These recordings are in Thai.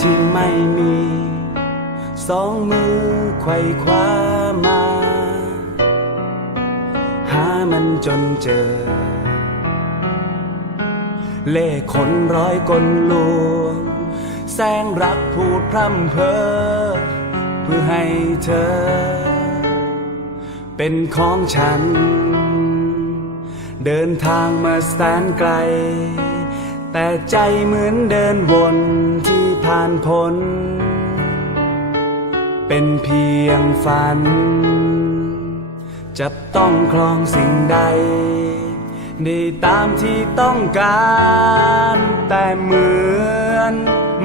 ที่ไม่มี สองมือไขว่คว้ามา หามันจนเจอ เล่ห์คนร้อยกลลวง แสงรักพูดพร่ำเพ้อเพื่อให้เธอ เป็นของฉัน เดินทางมาแสนไกล แต่ใจเหมือนเดินวนที่ ผ่านพ้น เป็นเพียงฝัน จะต้องคลองสิ่งใด ได้ตามที่ต้องการ แต่เหมือน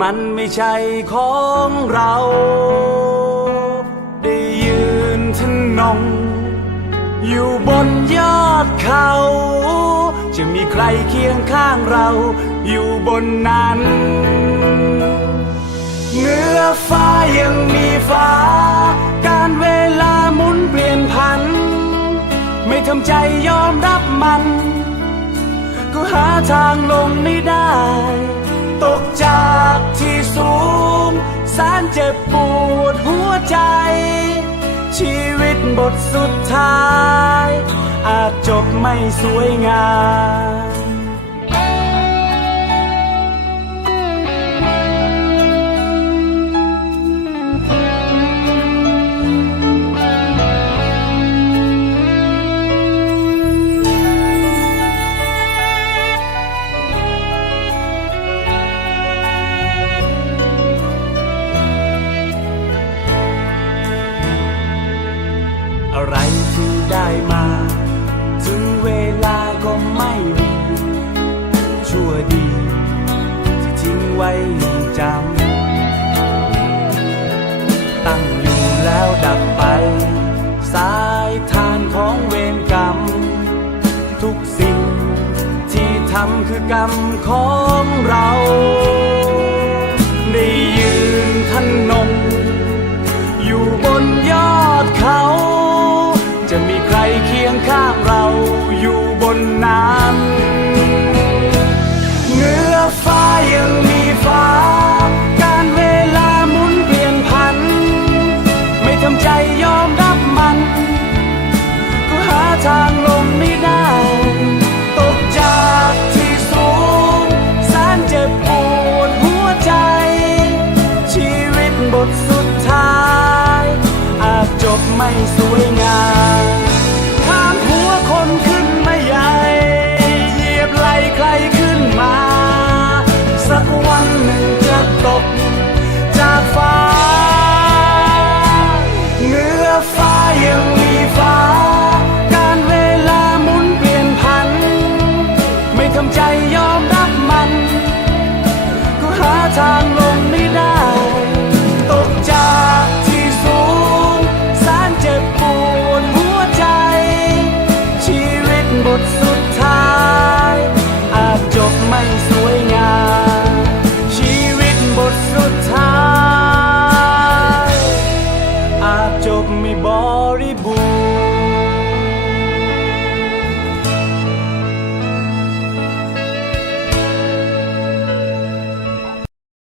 มันไม่ใช่ของเรา ได้ยืนทนนงอยู่บนยอดเขาจะมีใครเคียงข้างเราอยู่บนนั้น ฟ้ายังมีฟ้า การเวลาหมุนเปลี่ยนผัน ไม่ทำใจยอมรับมัน ก็หาทางลงไม่ได้ ตกจากที่สูงแสนเจ็บปวดหัวใจ ชีวิตบทสุดท้าย อาจจบไม่สวยงาม ไว้จำตั้งอยู่แล้วดับไป สายทานของเวรกรรม ทุกสิ่งที่ทำคือกรรมของเราได้ยืนทันนง อยู่บนยอดเขา จะมีใครเคียงข้างเรา ใจยอมรับมัน ก็หาทางลงไม่ได้ ตกจากที่สูงแสนเจ็บปวดหัวใจ ชีวิตบทสุดท้าย อาจจบไม่สวยงามข้ามหัวคนขึ้นไมาใหญ่ เหยียบไหลใคร ไม่